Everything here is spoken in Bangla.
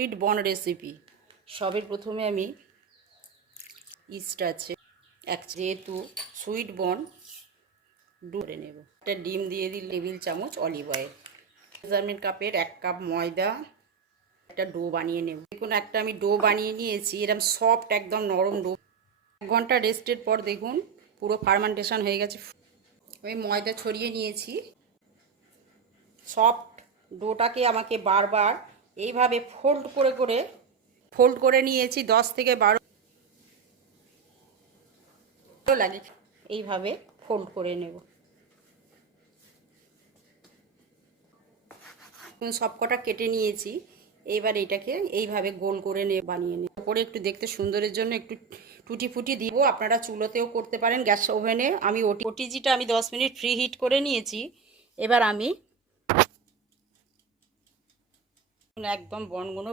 Sweet born recipe. সবের প্রথমে আমি ইস্ট আছে যেহেতু সুইট বর্ন করে নেব। একটা ডিম দিয়ে দিই, টেবিল চামচ অলিভ অয়েল, মেজারমেন্ট কাপের 1 কাপ ময়দা, একটা ডো বানিয়ে নেব। দেখুন একটা আমি ডো বানিয়ে নিয়েছি, এরকম সফট একদম নরম ডো। 1 ঘন্টা রেস্টের পর দেখুন পুরো ফার্মেন্টেশন হয়ে গেছে। আমি ময়দা ছড়িয়ে নিয়েছি। সফট ডোটাকে আমাকে বারবার এইভাবে ফোল্ড করে নিয়েছি 10 থেকে 12 লাগে, এইভাবে ফোল্ড করে নেব। সবকটা কেটে নিয়েছি, এইবার এটাকে এইভাবে গোল করে বানিয়ে নেব। ওপরে একটু দেখতে সুন্দরের জন্য একটু টুটি ফুটি দিব। আপনারা চুলোতেও করতে পারেন, গ্যাস ওভেনে। আমি ওটিজিটা আমি 10 মিনিট ফ্রি হিট করে নিয়েছি। এবার আমি একদম বনগুলো